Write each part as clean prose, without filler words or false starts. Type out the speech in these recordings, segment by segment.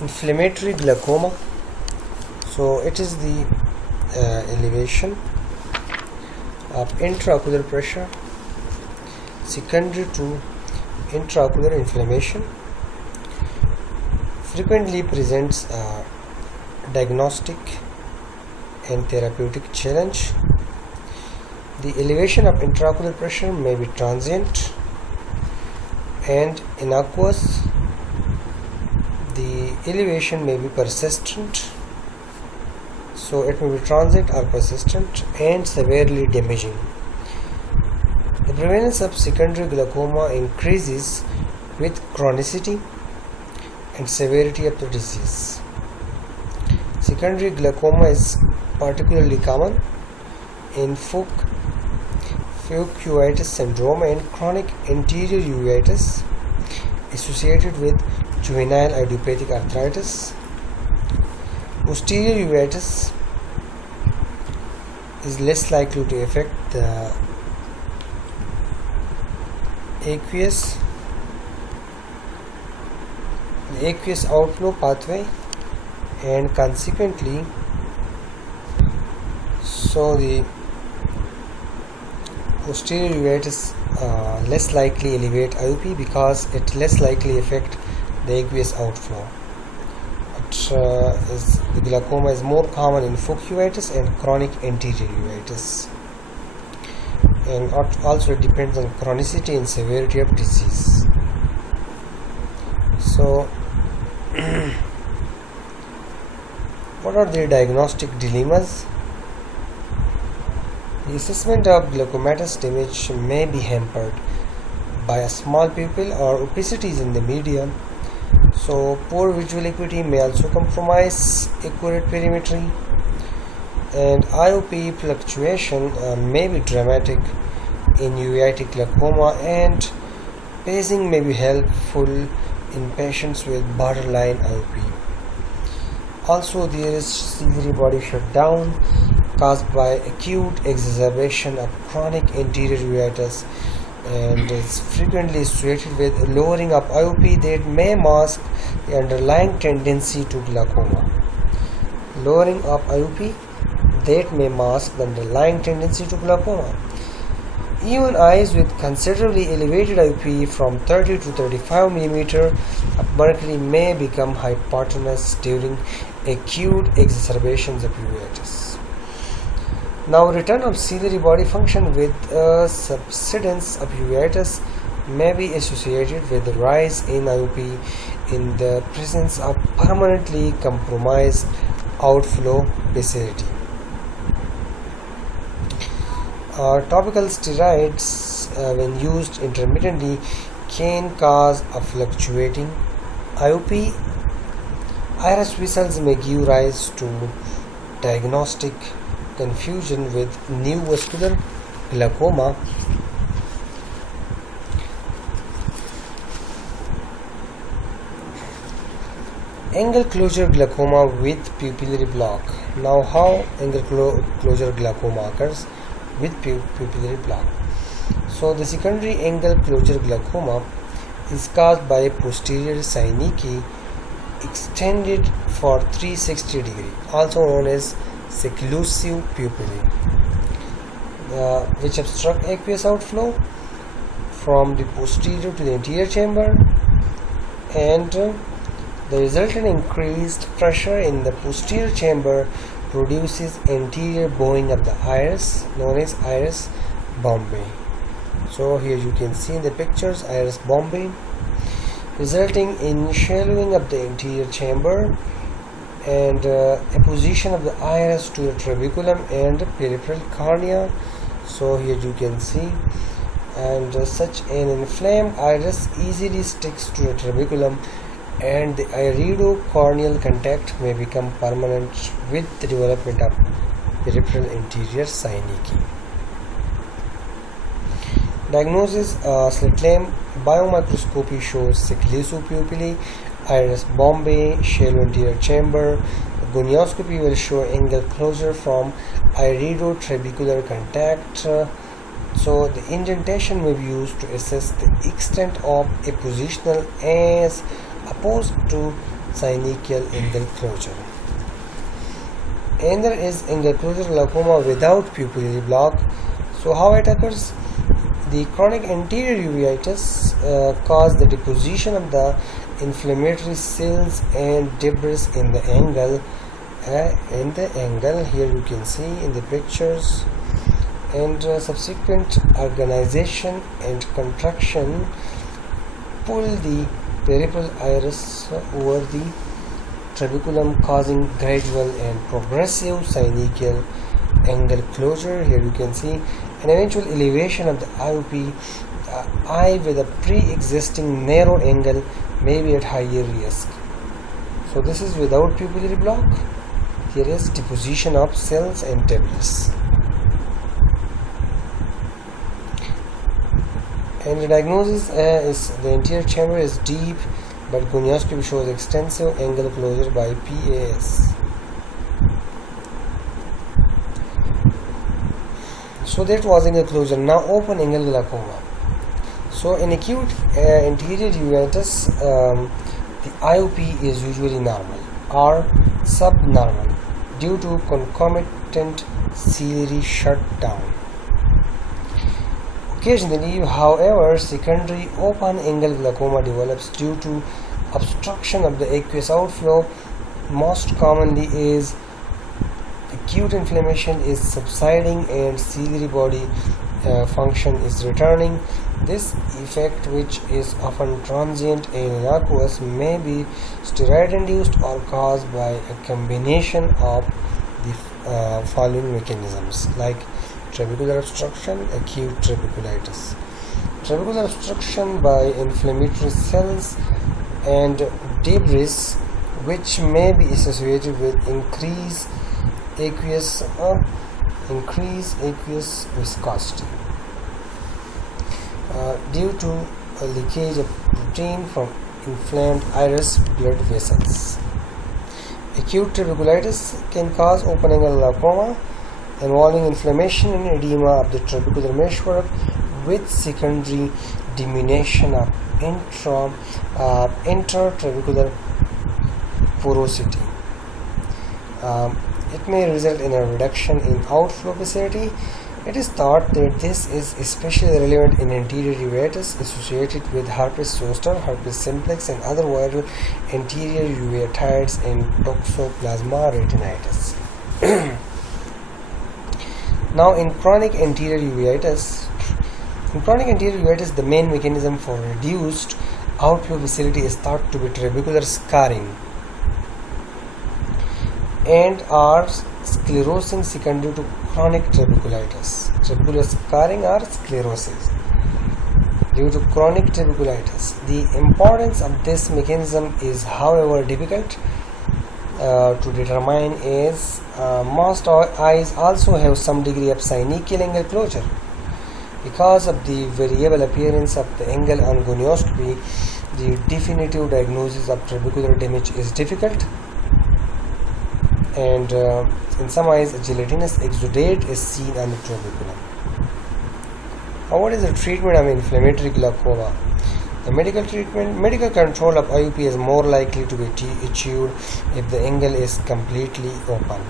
Inflammatory glaucoma. So it is the elevation of intraocular pressure secondary to intraocular inflammation. Frequently presents a diagnostic and therapeutic challenge. The elevation of intraocular pressure may be transient and innocuous. The elevation may be persistent, so it may be transient or persistent and severely damaging. The prevalence of secondary glaucoma increases with chronicity and severity of the disease. Secondary glaucoma is particularly common in fucuitis syndrome and chronic anterior uveitis associated with juvenile idiopathic arthritis. Posterior uveitis is less likely to affect the aqueous outflow pathway, and consequently so the posterior uveitis less likely elevate IOP because it less likely affect the aqueous outflow. The glaucoma is more common in fucuitis and chronic anterior uveitis, and also it depends on chronicity and severity of disease. So what are the diagnostic dilemmas? The assessment of glaucomatous damage may be hampered by a small pupil or opacities in the medium. So poor visual acuity may also compromise accurate perimetry, and IOP fluctuation may be dramatic in uveitic glaucoma, and pacing may be helpful in patients with borderline IOP. Also, there is ciliary body shutdown caused by acute exacerbation of chronic anterior uveitis, and is frequently associated with lowering of IOP that may mask the underlying tendency to glaucoma. Lowering of IOP that may mask the underlying tendency to glaucoma. Even eyes with considerably elevated IOP from 30 to 35 mm of mercury may become hypotenuse during acute exacerbations of uveitis. Now, return of ciliary body function with subsidence of uveitis may be associated with a rise in IOP in the presence of permanently compromised outflow basicity. Topical steroids, when used intermittently, can cause a fluctuating IOP. Iris vessels may give rise to diagnostic confusion with neovascular glaucoma. Angle closure glaucoma with pupillary block. Now, how angle closure glaucoma occurs with pupillary block? So, the secondary angle closure glaucoma is caused by posterior synecdoche extended for 360 degree, also known as seclusive pupillae, which obstruct aqueous outflow from the posterior to the anterior chamber, and the resultant increased pressure in the posterior chamber produces anterior bowing of the iris, known as iris bombae. So here you can see in the pictures iris bombae, resulting in shallowing of the anterior chamber and apposition of the iris to the trabeculum and peripheral cornea. So here you can see, and such an inflamed iris easily sticks to the trabeculum, and the iridocorneal contact may become permanent with the development of peripheral anterior synecdoche. Diagnosis: slit lamp biomicroscopy shows seclusive pupillae, iris bombae, shallow anterior chamber. Gonioscopy will show angle closure from iridotrabecular contact. So the indentation may be used to assess the extent of appositional as opposed to synechial angle closure. And there is angle closure glaucoma without pupillary block. So how it occurs? The chronic anterior uveitis cause the deposition of the inflammatory cells and debris in the angle. Here you can see in the pictures, and subsequent organization and contraction pull the peripheral iris over the trabeculum, causing gradual and progressive synechial angle closure. Here you can see an eventual elevation of the IOP. Eye with a pre-existing narrow angle may be at higher risk. So this is without pupillary block. Here is deposition of cells and debris. And the diagnosis is the anterior chamber is deep, but gonioscopy shows extensive angle closure by PAS. So that was angle closure. Now open angle glaucoma. So in acute anterior uveitis, the IOP is usually normal or subnormal due to concomitant ciliary shutdown. Occasionally, however, secondary open angle glaucoma develops due to obstruction of the aqueous outflow. Most commonly is acute inflammation is subsiding and ciliary body function is returning. This effect, which is often transient and innocuous, may be steroid induced or caused by a combination of the following mechanisms, like trabecular obstruction, acute trabeculitis, trabecular obstruction by inflammatory cells and debris, which may be associated with increased aqueous viscosity due to a leakage of protein from inflamed iris blood vessels. Acute trabeculitis can cause open angle glaucoma involving inflammation and edema of the trabecular meshwork with secondary diminution of intertrabecular porosity. It may result in a reduction in outflow vicinity. It is thought that this is especially relevant in anterior uveitis associated with herpes zoster, herpes simplex, and other viral anterior uveitides and toxoplasma retinitis. Now, in chronic anterior uveitis, the main mechanism for reduced outflow facility is thought to be trabecular scarring and are sclerosing secondary to chronic trabeculitis. Trabecular scarring or sclerosis due to chronic trabeculitis. The importance of this mechanism is, however, difficult to determine, as most eyes also have some degree of synechial angle closure. Because of the variable appearance of the angle on gonioscopy, the definitive diagnosis of trabecular damage is difficult, and in some eyes a gelatinous exudate is seen on the trabeculum. Now, what is the treatment of inflammatory glaucoma? The medical control of IOP is more likely to be achieved if the angle is completely open.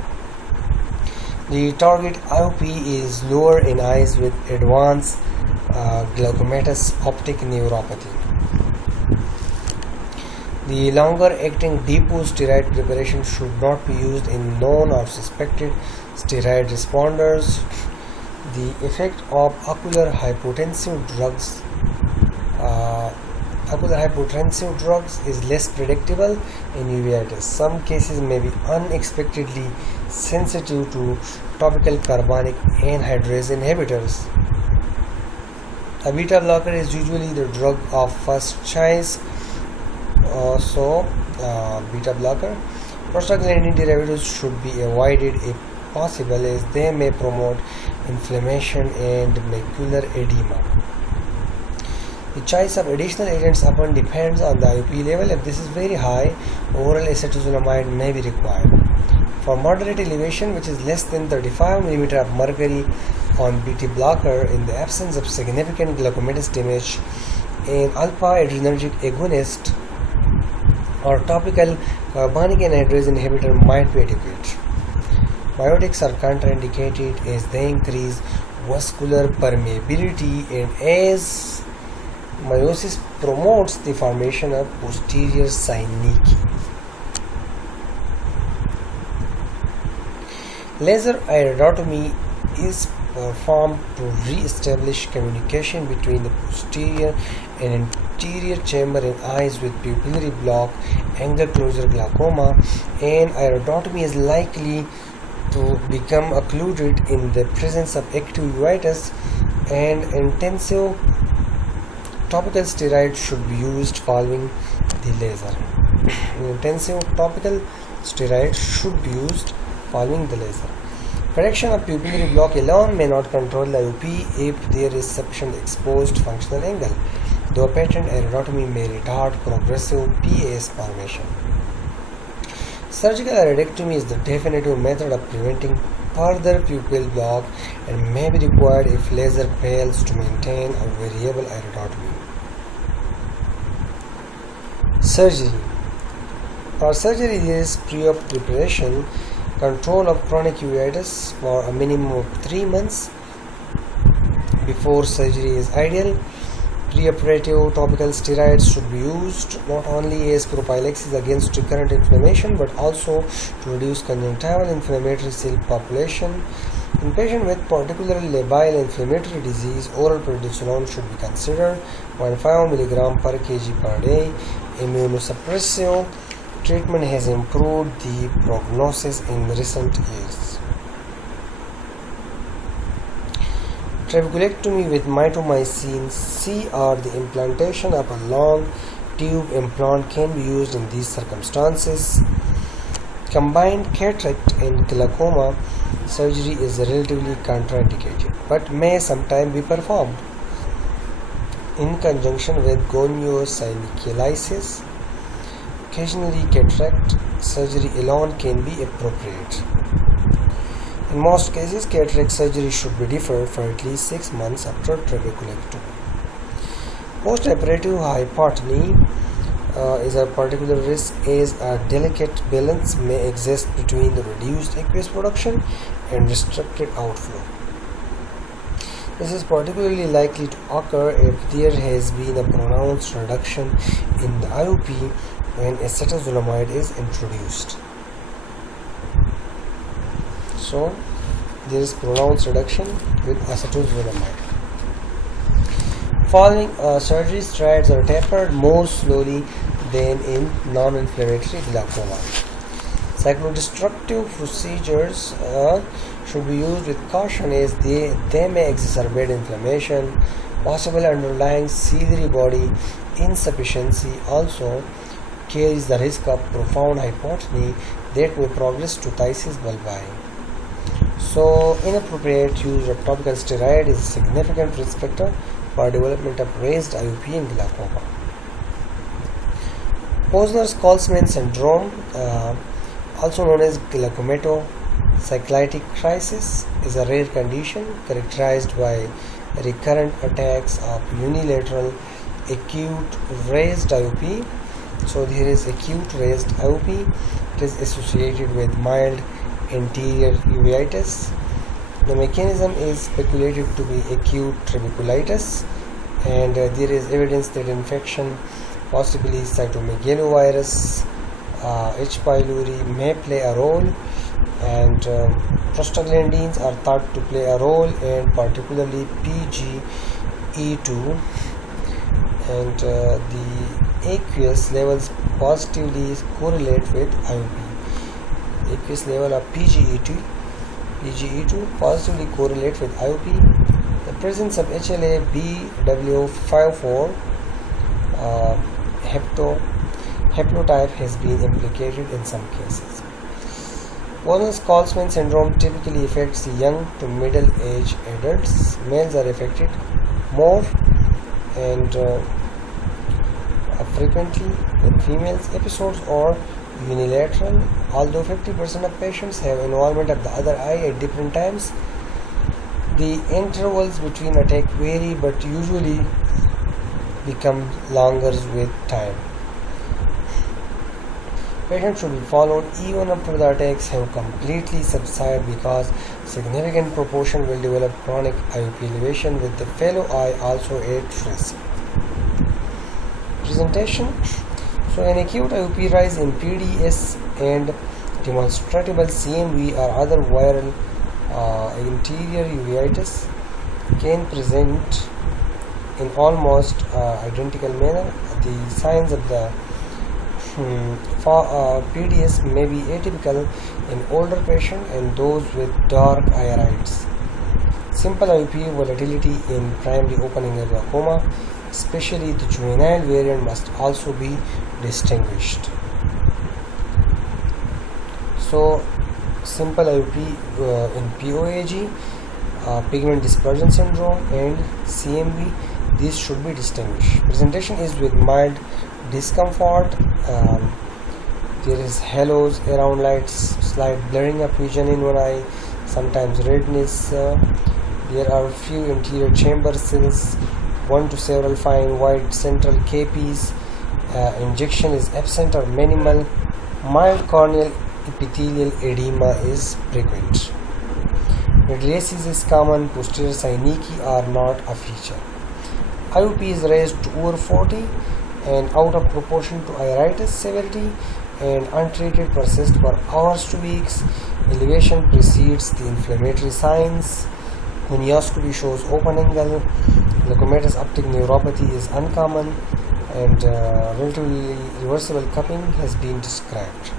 The target IOP is lower in eyes with advanced glaucomatous optic neuropathy. The longer-acting depot steroid preparation should not be used in known or suspected steroid responders. The effect of ocular hypotensive drugs is less predictable in uveitis. Some cases may be unexpectedly sensitive to topical carbonic anhydrase inhibitors. A beta blocker is usually the drug of first choice. Beta blocker. Prostaglandin derivatives should be avoided if possible, as they may promote inflammation and macular edema. The choice of additional agents often depends on the IOP level. If this is very high, oral acetazolamide may be required. For moderate elevation, which is less than 35 mm of mercury on beta blocker, in the absence of significant glaucomatous damage, an alpha adrenergic agonist or topical carbonic anhydrase inhibitor might be adequate. Biotics are contraindicated as they increase vascular permeability and as meiosis promotes the formation of posterior synechiae. Laser iridotomy is performed to re-establish communication between the posterior and anterior chamber in eyes with pupillary block, angle closure glaucoma, and iridotomy is likely to become occluded in the presence of active uveitis, and intensive topical steroids should be used following the laser. Intensive topical steroids should be used following the laser. Correction of pupillary block alone may not control the IOP if there is sufficient exposed functional angle, though patent iridotomy may retard progressive PAS formation. Surgical iridectomy is the definitive method of preventing further pupil block and may be required if laser fails to maintain a variable iridotomy. Surgery. For surgery, there is pre-op preparation. Control of chronic uveitis for a minimum of 3 months before surgery is ideal. Preoperative topical steroids should be used not only as prophylaxis against recurrent inflammation but also to reduce conjunctival inflammatory cell population. In patients with particularly labile inflammatory disease, oral prednisolone should be considered. 0.5 mg per kg per day. Immunosuppressive treatment has improved the prognosis in recent years. Trabeculectomy with mitomycin C or the implantation of a long tube implant can be used in these circumstances. Combined cataract and glaucoma surgery is relatively contraindicated but may sometimes be performed in conjunction with goniosynechialysis. Occasionally, cataract surgery alone can be appropriate. In most cases, cataract surgery should be deferred for at least 6 months after trabeculectomy. Postoperative hypotony is a particular risk as a delicate balance may exist between the reduced aqueous production and restricted outflow. This is particularly likely to occur if there has been a pronounced reduction in the IOP when acetazolamide is introduced. So, there is pronounced reduction with acetazolamide. Following surgery, steroids are tapered more slowly than in non-inflammatory glaucoma. Cyclodestructive procedures should be used with caution as they may exacerbate inflammation. Possible underlying ciliary body insufficiency also carries the risk of profound hypotony that may progress to phthisis bulbi. So, inappropriate use of topical steroid is a significant risk factor for development of raised IOP in glaucoma. Posner-Schlossman syndrome, also known as glaucomato-cyclitic crisis, is a rare condition characterized by recurrent attacks of unilateral acute raised IOP. So there is acute raised IOP. It is associated with mild anterior uveitis. The mechanism is speculated to be acute trabeculitis, and there is evidence that infection, possibly cytomegalovirus, H. pylori, may play a role, and prostaglandins are thought to play a role, and particularly PGE2, and the aqueous levels positively correlate with IOP. Aqueous level of PGE2 positively correlate with IOP. The presence of HLA-BW54 haplotype has been implicated in some cases. Posner-Schlossman syndrome typically affects young to middle-aged adults. Males are affected more and frequently than females. Episodes are unilateral, although 50% of patients have involvement of the other eye at different times. The intervals between attacks vary but usually become longer with time. Patients should be followed even after the attacks have completely subsided because significant proportion will develop chronic IOP elevation with the fellow eye also at risk. Presentation. So an acute IOP rise in PDS and demonstrable CMV or other viral interior uveitis can present in almost identical manner. The signs of the PDS may be atypical in older patients and those with dark irides. Simple IOP volatility in primary opening glaucoma, especially the juvenile variant, must also be distinguished. So, simple IOP in POAG, pigment dispersion syndrome, and CMV, these should be distinguished. Presentation is with mild discomfort. There is halos around lights, slight blurring of vision in one eye, sometimes redness. There are few interior chamber cells, one to several fine white central capes. Injection is absent or minimal. Mild corneal epithelial edema is frequent. Mydriasis is common. Posterior synecdoche are not a feature. IOP is raised to over 40 and out of proportion to iritis severity, and untreated persists for hours to weeks. Elevation precedes the inflammatory signs. Gonioscopy shows open angle. Glaucomatous optic neuropathy is uncommon, and relatively reversible cupping has been described.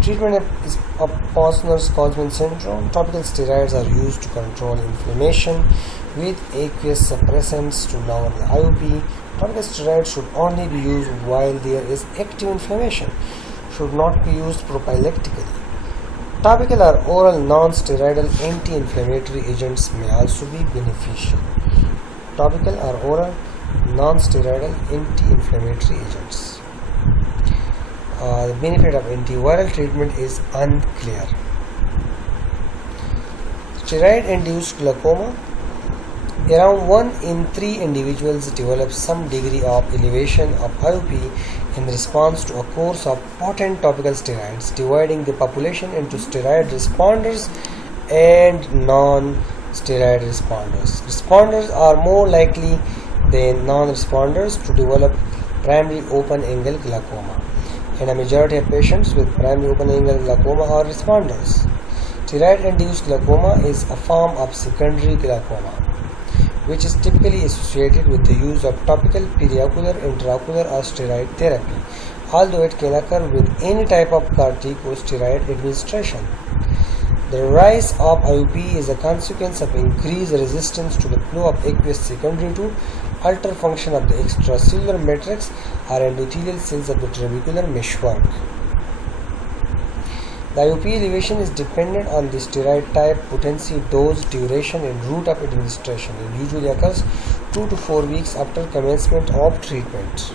Treatment of posner schlossman syndrome. Topical steroids are used to control inflammation with aqueous suppressants to lower the IOP. Topical steroids should only be used while there is active inflammation, should not be used prophylactically. Topical or oral non-steroidal anti-inflammatory agents may also be beneficial. Topical or oral non-steroidal anti-inflammatory agents. The benefit of antiviral treatment is unclear. Steroid-induced glaucoma. Around 1 in 3 individuals develop some degree of elevation of IOP in response to a course of potent topical steroids, dividing the population into steroid responders and non-steroid responders. Responders are more likely than non-responders to develop primary open-angle glaucoma, and a majority of patients with primary open-angle glaucoma are responders. Steroid-induced glaucoma is a form of secondary glaucoma, which is typically associated with the use of topical, periocular, intraocular or steroid therapy, although it can occur with any type of corticosteroid administration. The rise of IOP is a consequence of increased resistance to the flow of aqueous secondary to alter function of the extracellular matrix or endothelial cells of the trabecular meshwork. The IOP elevation is dependent on the steroid type, potency, dose, duration, and route of administration. It usually occurs 2 to 4 weeks after commencement of treatment.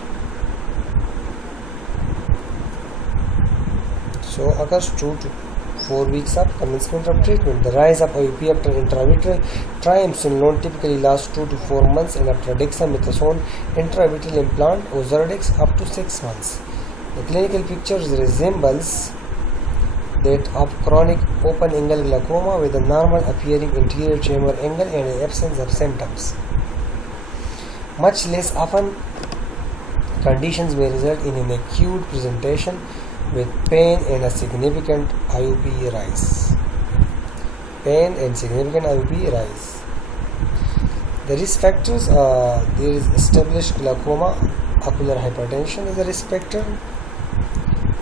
So, occurs 2 to 4 weeks of commencement of treatment. The rise of IOP after intravitreal triamcinolone typically lasts 2 to 4 months, and after dexamethasone intravitreal implant Ozurdex up to 6 months. The clinical picture resembles that of chronic open-angle glaucoma with a normal appearing interior chamber angle and an absence of symptoms. Much less often, conditions may result in an acute presentation with pain and a significant IOP rise. Pain and significant IOP rise. The risk factors are: there is established glaucoma, ocular hypertension is a risk factor.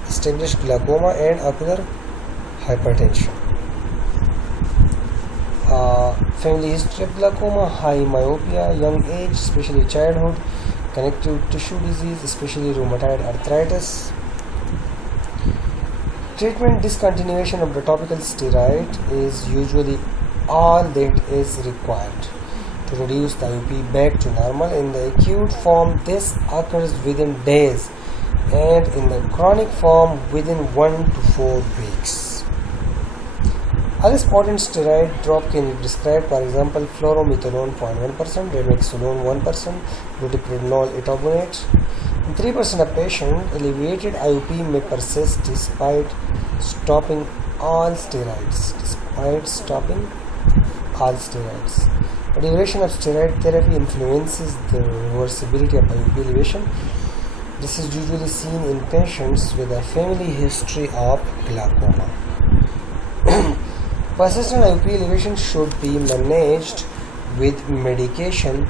Established glaucoma and ocular hypertension. Family history of glaucoma, high myopia, young age, especially childhood, connective tissue disease, especially rheumatoid arthritis. Treatment discontinuation of the topical steroid is usually all that is required to reduce the IOP back to normal. In the acute form, this occurs within days, and in the chronic form within 1 to 4 weeks. Other potent steroid drop can be prescribed, for example, fluoromethanol 0.1%, remexolone 1%, butyprenol etoponate. In 3% of patients, elevated IOP may persist despite stopping all steroids. The duration of steroid therapy influences the reversibility of IOP elevation. This is usually seen in patients with a family history of glaucoma. Persistent IOP elevation should be managed with medication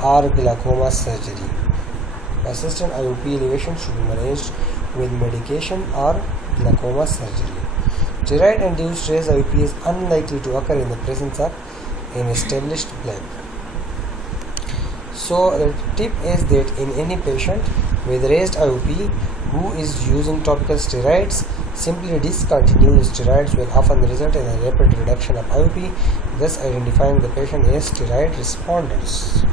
or glaucoma surgery. Persistent IOP elevation should be managed with medication or glaucoma surgery. Steroid-induced raised IOP is unlikely to occur in the presence of an established plaque. So the tip is that in any patient with raised IOP who is using topical steroids, simply discontinue the steroids will often result in a rapid reduction of IOP, thus identifying the patient as steroid responders.